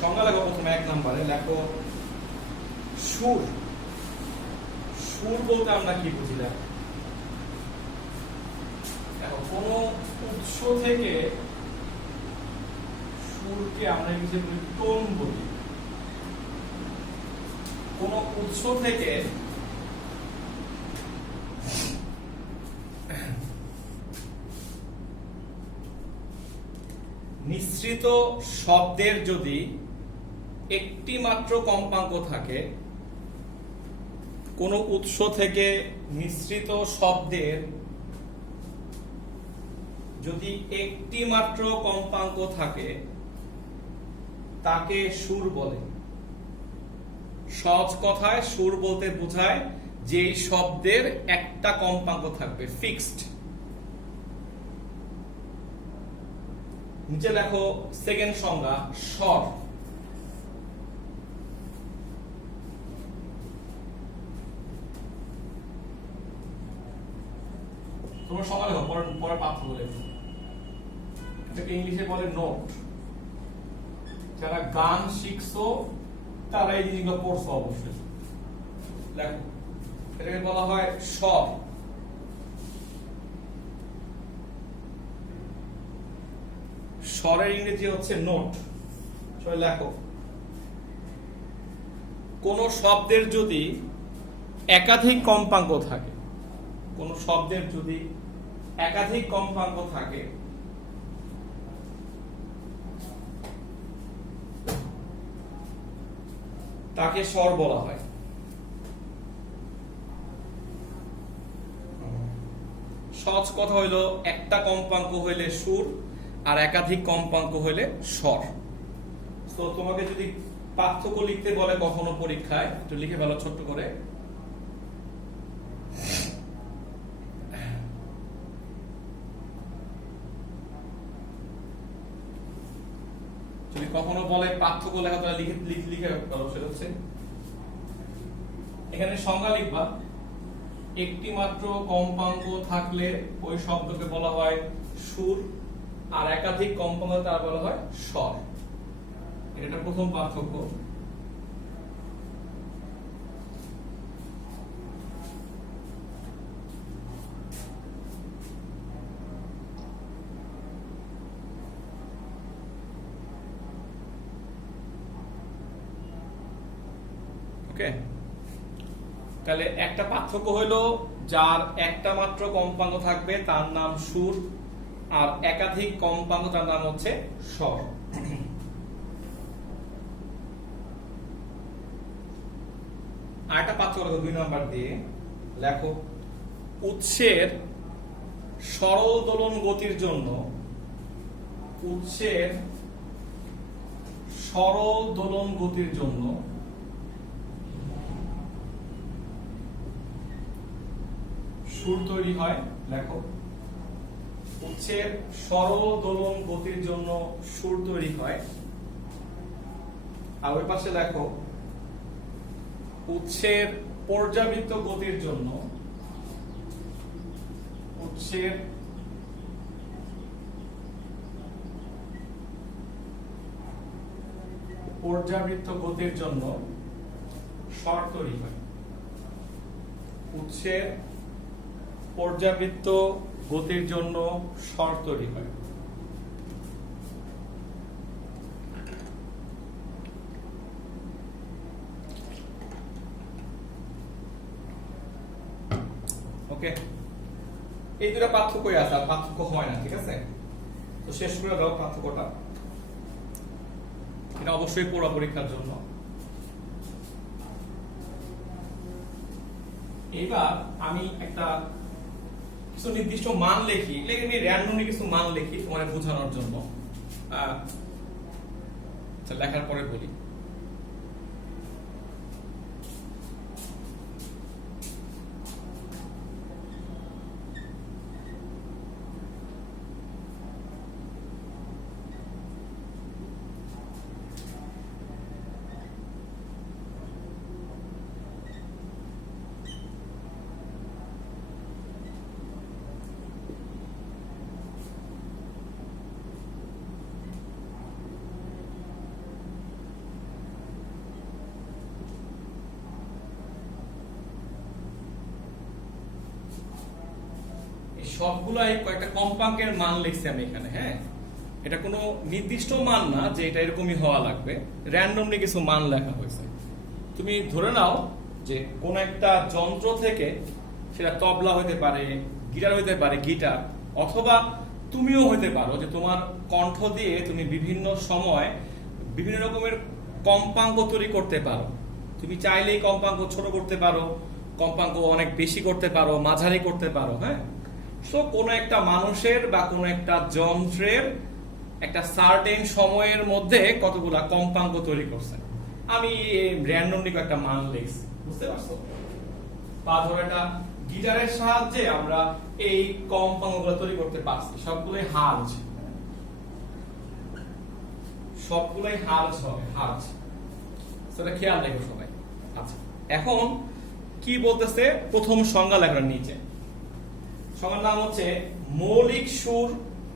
সংজ্ঞা লেখো প্রথমে 1 নম্বরে লেখো সুর। সুর বলতে আমরা কি বুঝি? দেখো কোন উৎস থেকে সুরকে আমরা হিসেবে টোন বলি। কোন উৎস থেকে নিঃসৃত শব্দের যদি একটি মাত্র কম্পাঙ্ক থাকে, কোন উৎস থেকে নিঃসৃত শব্দের যদি একটি মাত্র কম্পাঙ্ক থাকে তাকে সুর বলে। সহজ কথায় সুর বলতে বোঝায় যে শব্দের একটা কম্পাঙ্ক থাকবে, ফিক্সড। নিচে লেখো সেকেন্ড সংজ্ঞা স্বর। তোমরা সংজ্ঞা লেখো, পরে পার্থক্য লেখো। এটাকে ইংলিশে বলে নোট। যারা গান শিখছো তারা এই জিনিসগুলো পড়ছো অবশ্যই। লেখো, এটাকে বলা হয় স্বর। স্বরের ইংরেজি হচ্ছে নোট। সবাই লেখো, কোন শব্দের যদি একাধিক কম্পাঙ্ক থাকে, কোন শব্দের যদি একাধিক কম্পাঙ্ক থাকে তাকে স্বর বলা হয়। সহজ কথা হইল একটা কম্পাঙ্ক হইলে সুর আর একাধিক কম্পাঙ্ক হইলে স্বর। তো তোমাকে যদি পার্থক্য লিখতে বলে কখনো পরীক্ষায়, একটু লিখে ফেলো ছোট্ট করে। যদি কখনো বলে পার্থক্য লেখা, তাহলে লিখে ফেলো। সেটা হচ্ছে এখানে সংজ্ঞা লিখবা, একটি মাত্র কম্পাঙ্ক থাকলে ওই শব্দকে বলা হয় সুর, আর একাধিক কম্পাঙ্ক তার বলা হয় স্বর। এটা প্রথম পার্থক্য। ওকে, তাহলে একটা পার্থক্য হলো যার একটা মাত্র কম্পাঙ্ক থাকবে তার নাম সুর, আর একাধিক কম্পাঙ্ক তার নাম হচ্ছে স্বর। আরেকটা পার্থক্য লেখো 2 নাম্বার দিয়ে। লেখো উৎসের সরল দোলন গতির জন্য, উৎসের সরল দোলন গতির জন্য সুর তৈরি হয়। লেখো উৎসের সরল দোলন গতির জন্য সুর তৈরি হয়। আর ওই পাশে লেখো উৎসের পর্যাবৃত্ত গতির জন্য, উৎসের পর্যাবৃত্ত গতির জন্য স্বর তৈরি হয়। উৎসের পর্যাবৃত্ত গতির জন্য স্বর তৈরি হয়। ওকে, এই দুটো পার্থক্যই আছে, আর পার্থক্য হয় না। ঠিক আছে, তো শেষ করে দাও পার্থক্যটা। এটা অবশ্যই পড়া পরীক্ষার জন্য। এবার আমি একটা কিছু নির্দিষ্ট মান লিখি, আমি র্যান্ডমলি কিছু মান লিখি তোমার বোঝানোর জন্য। লেখার পরে বলি। সবগুলাই কয়েকটা কম্পাঙ্কের মান লিখছি আমি এখানে। হ্যাঁ, এটা কোনো নির্দিষ্ট মান না যে এটা এরকমই হওয়া লাগবে, র্যান্ডমলি কিছু মান লেখা হয়েছে। তুমি ধরে নাও যে কোন একটা যন্ত্র থেকে, সেটা তবলা হতে পারে, গিটার হতে পারে, গিটার, অথবা তুমিও হতে পারো যে তোমার কণ্ঠ দিয়ে তুমি বিভিন্ন সময় বিভিন্ন রকমের কম্পাঙ্ক তৈরি করতে পারো। তুমি চাইলেই কম্পাঙ্ক ছোট করতে পারো, কম্পাঙ্ক অনেক বেশি করতে পারো, মাঝারি করতে পারো। হ্যাঁ, সো কোনো একটা মানুষের বা কোনো একটা যন্ত্রের একটা সার্টেন সময়ের মধ্যে কতগুলা কম্পাঙ্ক তৈরি করছে, আমি র্যান্ডমলি একটা মান লিখছি, বুঝতে পারছো? বা ধরো একটা গিটারের সাহায্যে আমরা এই কম্পাঙ্কগুলো তৈরি করতে পারছি, সবগুলোই হার্জ, সবগুলোই হার্জ হবে, হার্জ। সেটা খেয়াল রাখো সবাই। আচ্ছা, এখন কি বলতেছে? প্রথম সংজ্ঞা লেখার নিচে সংজ্ঞার নাম হচ্ছে মৌলিক সুর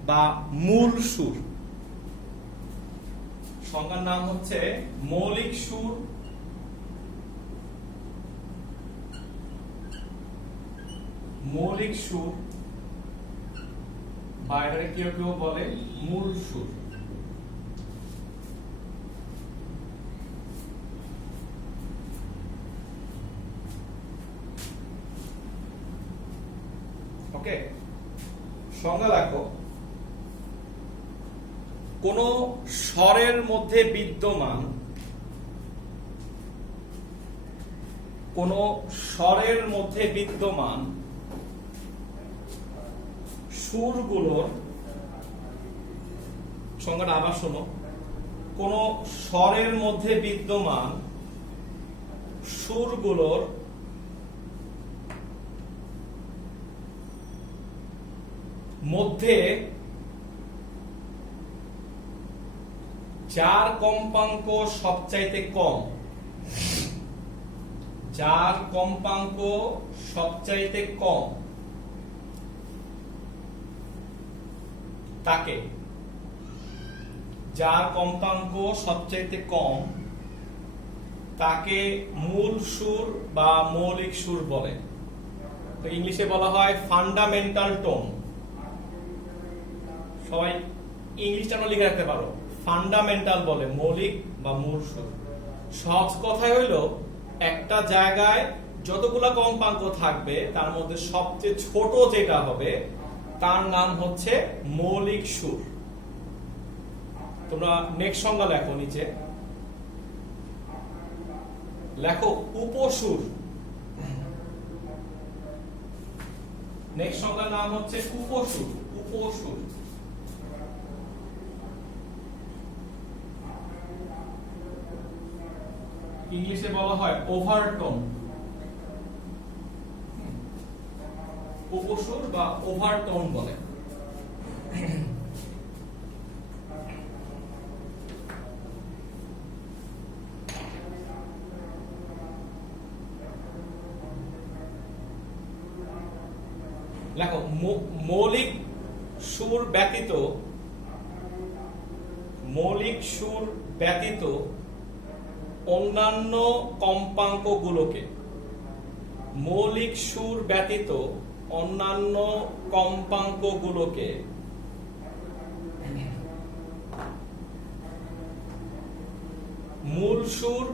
বা মূল সুর। সংজ্ঞার নাম হচ্ছে মৌলিক সুর, মৌলিক সুর, বা এটাকে কেউ কেউ বলে মূল সুর। ওকে, সংজ্ঞা লেখো। কোন স্বরের মধ্যে বিদ্যমান, কোন স্বরের মধ্যে বিদ্যমান সুরগুলোর, সংজ্ঞাটা আবার শোনো, কোন স্বরের মধ্যে বিদ্যমান সুরগুলোর মধ্যে যার কম্পাঙ্ক সবচাইতে কম, যার কম্পাঙ্ক সবচাইতে কম তাকে, যার কম্পাঙ্ক সবচাইতে কম তাকে মূল সুর বা মৌলিক সুর বলে। তো ইংলিশে বলা হয় ফান্ডামেন্টাল টোন। সবাই ইংলিশটা লিখে রাখতে পারো, ফান্ডামেন্টাল বলে মৌলিক বা মূল সুর। সহজ কথাই হইলো একটা জায়গায় যতগুলা কম্পাঙ্ক থাকবে তার মধ্যে সবচেয়ে ছোট যেটা হবে তার নাম হচ্ছে মৌলিক সুর। তোমরা নেক্সট সংজ্ঞা লেখো নিচে, লেখো উপসুর। নেক্সট সংজ্ঞার নাম হচ্ছে উপসুর, উপসুর। ইংলিশে বলা হয় ওভারটোন, উপসুর বা ওভারটোন বলে। লেখো মৌলিক সুর ব্যতীত, মৌলিক সুর ব্যতীত অন্যান্য কম্পাঙ্কগুলোকে, মৌলিক সুর ব্যতীত অন্যান্য কম্পাঙ্কগুলোকে মূল সুর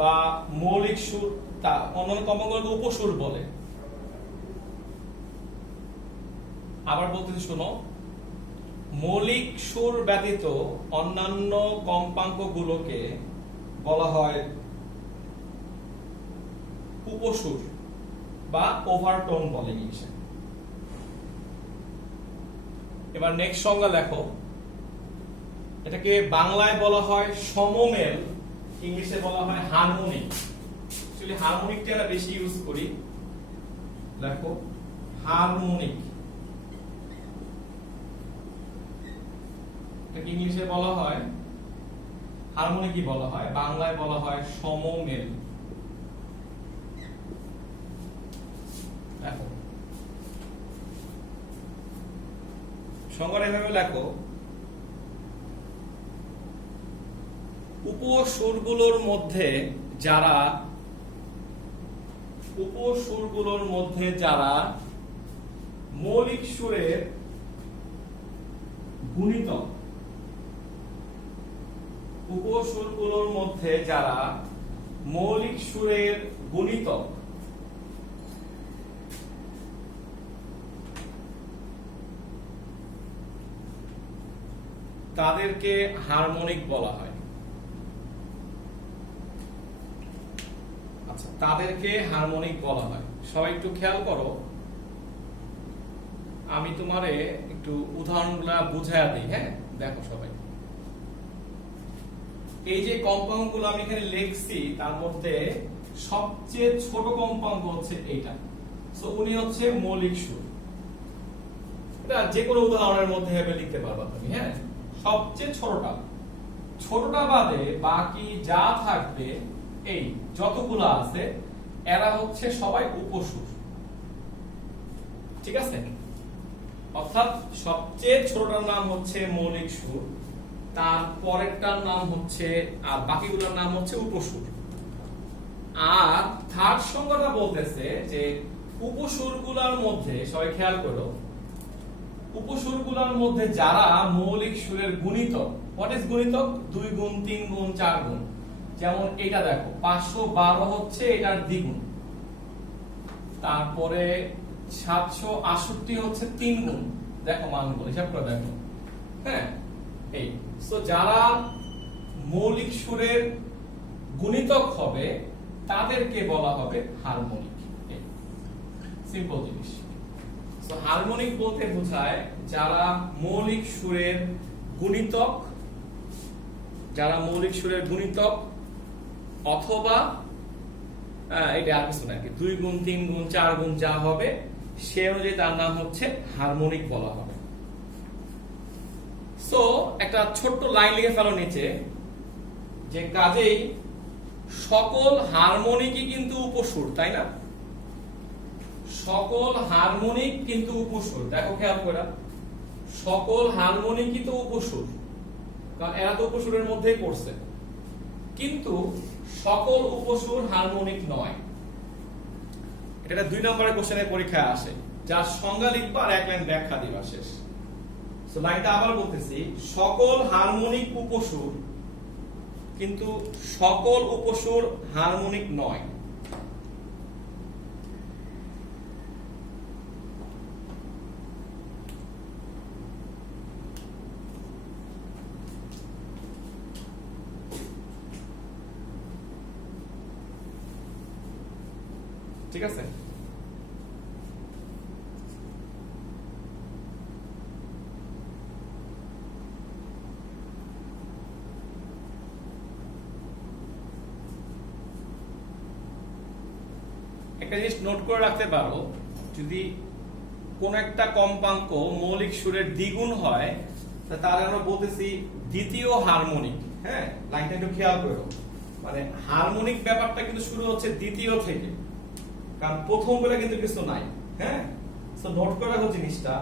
বা মৌলিক সুর, তা অন্যান্য কম্পাঙ্কগুলোকে উপসুর বলে। আবার বলতেছি শোনো, মৌলিক সুর ব্যতীত অন্যান্য কম্পাঙ্কগুলোকে বলা হয় উপসুর বা ওভারটোন বলে ইংলিশে। এবার নেক্সট সংজ্ঞা লেখো, এটাকে বাংলায় বলা হয় সমমেল, ইংলিশে বলা হয় হারমোনিক। অ্যাকচুয়ালি হারমোনিকটা আমরা বেশি ইউজ করি। লেখো হারমোনিক, এটাকে ইংলিশে বলা হয় হারমোনিকই বলা হয়, বাংলায় বলা হয় সমমেল। দেখো সংজ্ঞা এভাবে লেখো, উপসুরগুলোর মধ্যে যারা, উপসুরগুলোর মধ্যে যারা মৌলিক সুরের গুণিতক, উপসুরগুলোর মধ্যে যারা মৌলিক সুরের গুণিতক তাদেরকে হারমোনিক বলা হয়। আচ্ছা, তাদেরকে হারমোনিক বলা হয়। সবাই একটু খেয়াল করো, আমি তোমারে একটু উদাহরণগুলা বুঝাইয়া দিই। হ্যাঁ, দেখো সবাই, এই যে কম্পাঙ্ক গুলো আমি এখানে লিখছি তার মধ্যে সবচেয়ে ছোট কম্পাঙ্ক হচ্ছে এইটা। সো উনি হচ্ছে মৌলিক সুর। এটা যে কোনো উদাহরণের মধ্যে ভেবে লিখতে পারবা তুমি। হ্যাঁ, সবচেয়ে ছোটটা বাদে বাকি যা থাকবে, এই যতগুলো আছে এরা হচ্ছে সবাই উপসুর। ঠিক আছে? অর্থাৎ সবচেয়ে ছোটটার নাম হচ্ছে মৌলিক সুর, তার পরেরটার নাম হচ্ছে, আর বাকিগুলোর নাম হচ্ছে উপসুর। আর থার্ড সংজ্ঞাটা বলতেছে যে উপসুরগুলোর মধ্যে, সবাই খেয়াল করো, উপসুরগুলোর মধ্যে যারা মৌলিক সুরের গুণিতক। হোয়াট ইজ গুণিতক? 2 গুণ, 3 গুণ, 4 গুণ। যেমন এটা দেখো, 512 হচ্ছে এটার দ্বিগুণ, তারপরে 768 হচ্ছে 3 গুণ। দেখো মানগুলো হিসাব করে দেখো। হ্যাঁ, এই সো যারা মৌলিক সুরের গুণিতক হবে তাদেরকে বলা হবে হারমোনিক। সিম্পল জিনিস। সো হারমোনিক বলতে বোঝায় যারা মৌলিক সুরের গুণিতক, যারা মৌলিক সুরের গুণিতক অথবা এটা আর কিছু নাকি 2 গুণ, 3 গুণ, 4 গুণ যা হবে সে অনুযায়ী তার নাম হচ্ছে হারমোনিক বলা হবে। সো একটা ছোট্ট লাইন লিখে ফেলো নিচে, যে কাজেই সকল হারমোনিকই কিন্তু উপসুর, তাই না? সকল হারমোনিক কিন্তু উপসুর। দেখো খেয়াল করে, সকল হারমোনিকই তো উপসুর, কারণ এরা তো উপসুরের মধ্যেই পড়ছে। কিন্তু সকল উপসুর হারমোনিক নয়। এটা 2 নম্বরের কোশ্চেনের পরীক্ষায় আসে, যার সংজ্ঞা লিখবা আর 1 লাইন ব্যাখ্যা দিবা, শেষ। সো লাইনটা আবার বলতেছি, সকল হারমোনিক উপসুর, কিন্তু সকল উপসুর হারমোনিক নয়। ঠিক আছে? একটা জিনিস নোট করে রাখতে পারো, যদি কোন একটা কম্পাঙ্ক মৌলিক সুরের দ্বিগুণ হয় তাহলে আমরা বলতেছি দ্বিতীয় হারমোনিক। হ্যাঁ, লাইনটা একটু খেয়াল করো, মানে হারমোনিক ব্যাপারটা কিন্তু শুরু হচ্ছে দ্বিতীয় থেকে, কারণ প্রথম বলে কিন্তু কিছু নাই। হ্যাঁ, সো নোট করে রাখো জিনিসটা।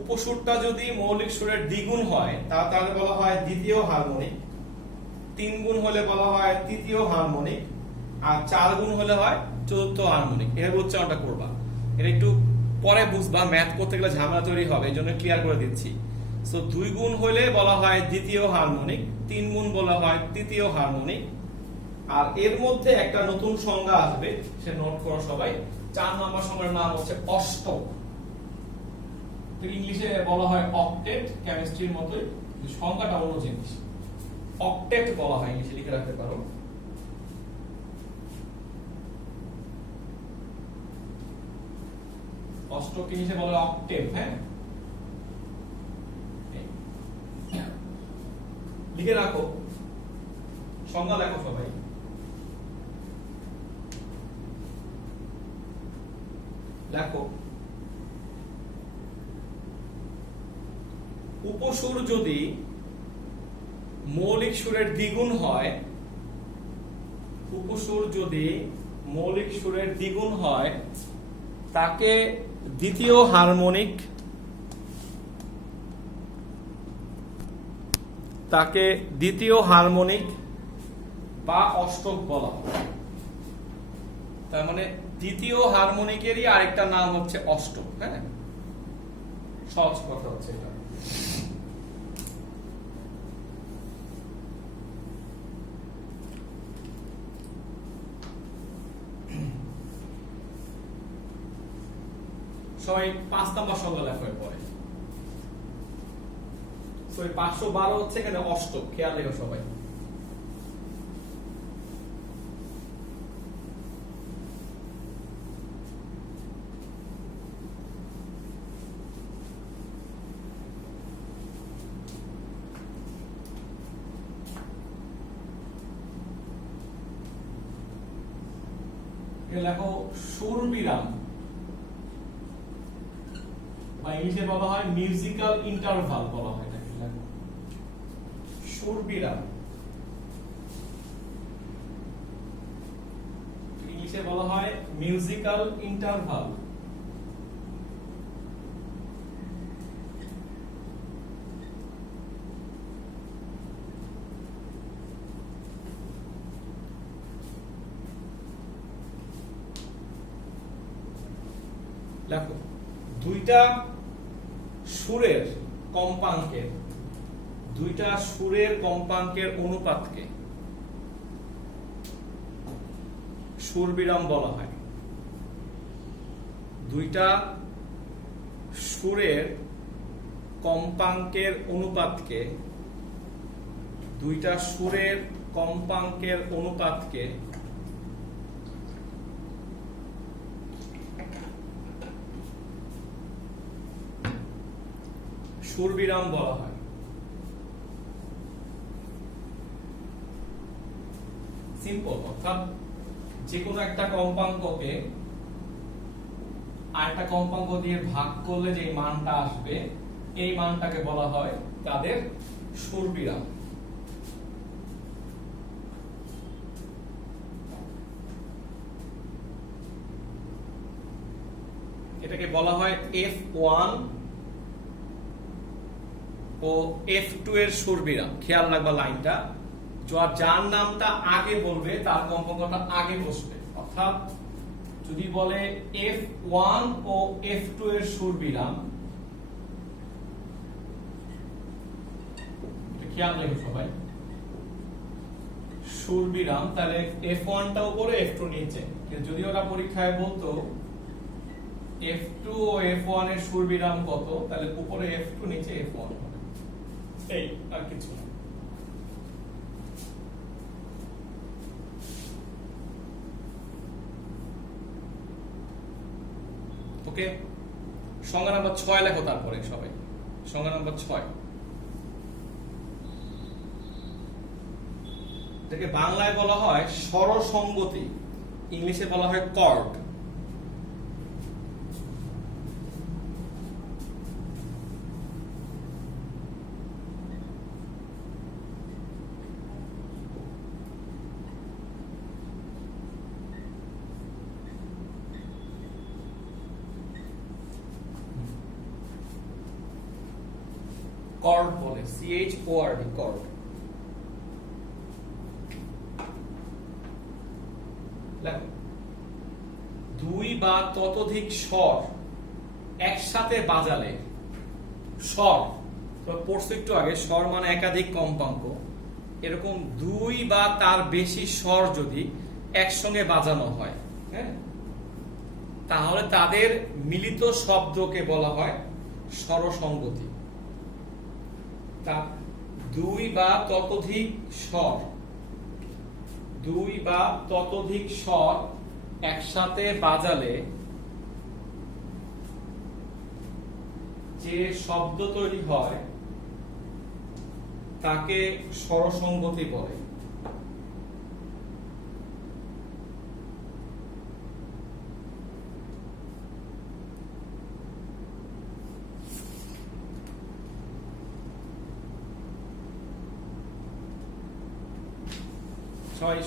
উপসুরটা যদি মৌলিক সুরের দ্বিগুণ হয় তাহলে বলা হয় দ্বিতীয় হারমোনিক, 3 গুণ হলে বলা হয় তৃতীয় হারমোনিক, আর 4 গুণ হলে হয় চতুর্থ হারমোনিক। এভাবে উচ্চারণটা করবা, এটা একটু পরে বুঝবা, ম্যাথ করতে গেলে ঝামেলা তৈরি হবে, এই জন্য ক্লিয়ার করে দিচ্ছি। সো 2 গুণ হলে বলা হয় দ্বিতীয় হারমোনিক, 3 গুণ বলা হয় তৃতীয় হারমোনিক। আর এর মধ্যে একটা নতুন সংজ্ঞা আসবে, সে নোট করো সবাই। 4 নম্বর সংজ্ঞার নাম হচ্ছে অষ্টক। ইংলিশে বলা হয় অক্টেট, কেমিস্ট্রির মতোই, সংখ্যাটা অন্য জিনিস। অক্টেট বলা হয়, ইংলিশে লিখে রাখতে পারো। অষ্টক ইংলিশে বলা হয় অক্টেভ। হ্যাঁ, লিখে রাখো, সংজ্ঞা লেখো সবাই। লেখো, উপসুর যদি মৌলিক সুরের দ্বিগুণ হয়, উপসুর যদি মৌলিক সুরের দ্বিগুণ হয় তাকে দ্বিতীয় হারমোনিক তাকে দ্বিতীয় হারমোনিক বা অষ্টক বলা হয়। তার মানে দ্বিতীয় হারমোনিকেরই আরেকটা নাম হচ্ছে অষ্টক। হ্যাঁ, সহজ কথা হচ্ছে এটা। সবাই 5 নম্বর সংজ্ঞা লেখার পরে 512 হচ্ছে এখানে অষ্টক, খেয়াল রেখো সবাই। লেখো সুরবিরাম, বা ইংলিশে বলা হয় মিউজিক্যাল ইন্টারভাল বলা হয় নাকি। লেখো সুরবিরাম, ইংলিশে বলা হয় মিউজিক্যাল ইন্টারভাল। দেখো দুইটা সুরের কম্পাঙ্কের অনুপাতকে সুরবিরাম বলা হয়। দুইটা সুরের কম্পাঙ্কের অনুপাতকে সুরবিরাম বলা হয়। সিম্পল, অর্থাৎ যে কোনো একটা কম্পাঙ্ককে আরেকটা কম্পাঙ্ক দিয়ে ভাগ করলে যে মানটা আসবে, এই মানটাকে বলা হয় তাদের সুরবিরাম। এটাকে বলা হয় F1 ও F2 এর সুরবিরাম। খেয়াল রাখবা লাইনটা, যার নামটা আগে বলবে তার কম্পাঙ্কটা আগে বসবে। অর্থাৎ যদি বলে F1 ও F2 এর সুরবিরাম, খেয়াল রেখো সবাই, সুরবিরাম, তাহলে F1 টা উপরে F2 নিচে। যদি ওরা পরীক্ষায় বলতো F2 ও F1 এর সুরবিরাম কত, তাহলে উপরে F2 নিচে F1, এই আর কিছু না। ওকে, সংজ্ঞা নাম্বার 6 লেখো তারপরে সবাই। সংজ্ঞা নাম্বার 6, এটাকে বাংলায় বলা হয় স্বরসঙ্গতি, ইংলিশে বলা হয় কর্ড। কর্ড বলে, CHORD, কর্ড। দুই বা ততোধিক স্বর একসাথে বাজালে, স্বর তো পড়ছো একটু আগে, স্বর মানে একাধিক কম্পাঙ্ক, এরকম দুই বা তার বেশি স্বর যদি একসঙ্গে বাজানো হয়, হ্যাঁ, তাহলে তাদের মিলিত শব্দকে বলা হয় স্বরসঙ্গতি। দুই বা ততোধিক স্বর একসাথে বাজালে যে শব্দ তৈরি হয় তাকে স্বরসঙ্গতি বলে।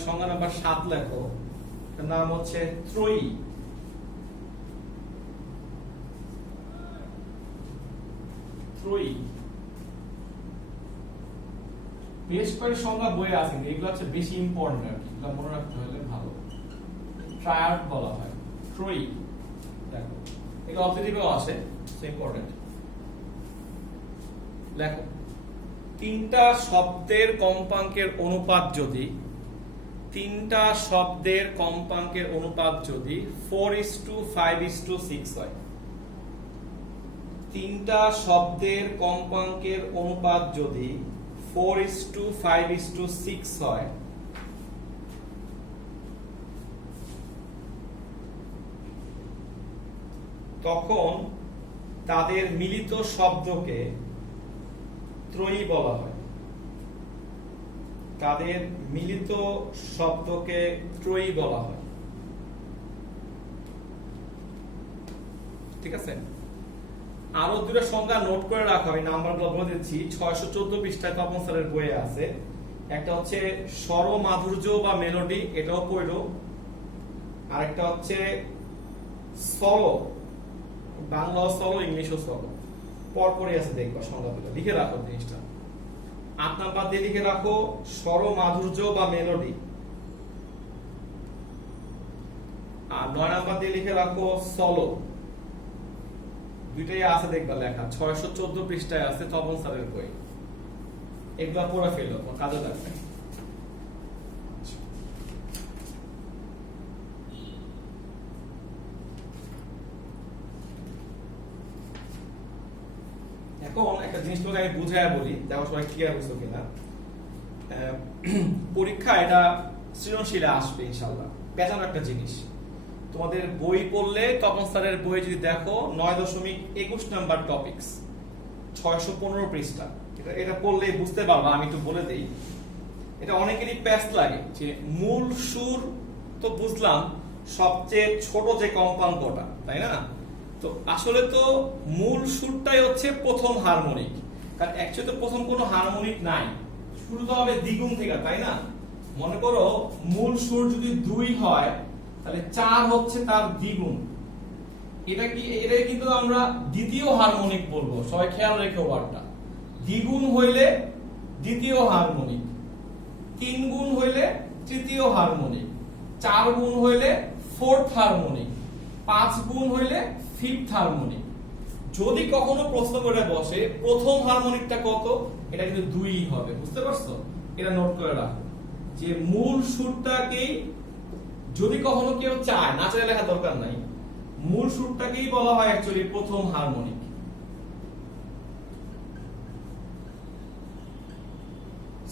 সংজ্ঞা নাম্বার 7 লেখো, নাম হচ্ছে ত্রয়ী। বেশ কয়েক সংখ্যা বইয়ে আছে, এগুলো হচ্ছে বেশি ইম্পর্টেন্ট আর কি, এগুলো মনে রাখতে হলে ভালো। ট্রায়াড বলা হয়, ট্রয়ি। দেখো এটা অবজেক্টিভেও আসে, সো ইম্পর্টেন্ট। দেখো তিনটা শব্দের কম্পাঙ্কের অনুপাত যদি 4:5:6 হয়, তিনটা শব্দের কম্পাঙ্কের অনুপাত যদি 4:5:6 হয়, তখন তাদের মিলিত শব্দকে ত্রয়ী বলা হয়। তাদের মিলিত শব্দকে ত্রয়ী বলা হয়। ঠিক আছে, আরো দুটো সংখ্যা নোট করে রাখো, আমি নাম্বারগুলো বলে দিচ্ছি। 614 পৃষ্ঠায় তপন স্যারের বইয়ে আছে। একটা হচ্ছে স্বর মাধুর্য বা মেলোডি, এটাও পড়ো। আরেকটা হচ্ছে সলো, বাংলাও সলো, ইংলিশও সলো, পরপরই আছে, দেখবা সংখ্যাগুলো লিখে রাখো জিনিসটা। 8 নাম্বার দিয়ে লিখে রাখো স্বর মাধুর্য বা মেলোডি, আর 9 নাম্বার দিয়ে লিখে রাখো সলো। দুইটাই আছে দেখবা লেখা, 614 পৃষ্ঠায় আছে তপন স্যারের বই। এগুলা পড়ে ফেলো, কাজে লাগবে। এখন একটা জিনিস তোমাকে আমি বুঝাইয়া বলি, দেখো সবাই ক্লিয়ার বুঝছো কিনা। পরীক্ষা এটা সৃজনশীলে আসবে ইনশাআল্লাহ, পেঁচানো একটা জিনিস। তোমাদের বই পড়লে তপন স্যারের বই যদি দেখো 9.21 নাম্বার টপিকস, 615 পৃষ্ঠা, এটা পড়লেই বুঝতে পারবা। আমি একটু বলে দেই, এটা অনেকেরই প্যাচ লাগে যে মূল সুর তো বুঝলাম, সবচেয়ে ছোট যে কম্পাঙ্কটা, তাই না? তো আসলে তো মূল সুরটাই হচ্ছে প্রথম হারমোনিক, কারণ অ্যাকচুয়ালি তো প্রথম কোনো হারমোনিক নাই, শুরু তো হবে দ্বিগুণ থেকে, তাই না? মনে করো মূল সুর যদি 2 হয়, তাহলে 4 হচ্ছে তার দ্বিগুণ। এটাই কিন্তু আমরা দ্বিতীয় হারমোনিক বলবো, সবাই খেয়াল রেখো ওয়ার্ডটা। দ্বিগুণ হইলে দ্বিতীয় হারমোনিক, 3 গুণ হইলে তৃতীয় হারমোনিক, 4 গুণ হইলে ফোর্থ হারমোনিক, 5 গুণ হইলে ফিফথ হারমোনিক। যদি কখনো প্রশ্ন করে বসে প্রথম হারমোনিকটা কত, এটা কিন্তু 2 হবে, বুঝতে পারছো? এটা নোট করে রাখো যে মূল সুরটাকেই যদি কখনো কেউ চায়, না চাইলে লেখা দরকার নাই, মূল সুরটাকেই বলা হয় অ্যাকচুয়ালি প্রথম হারমোনিক।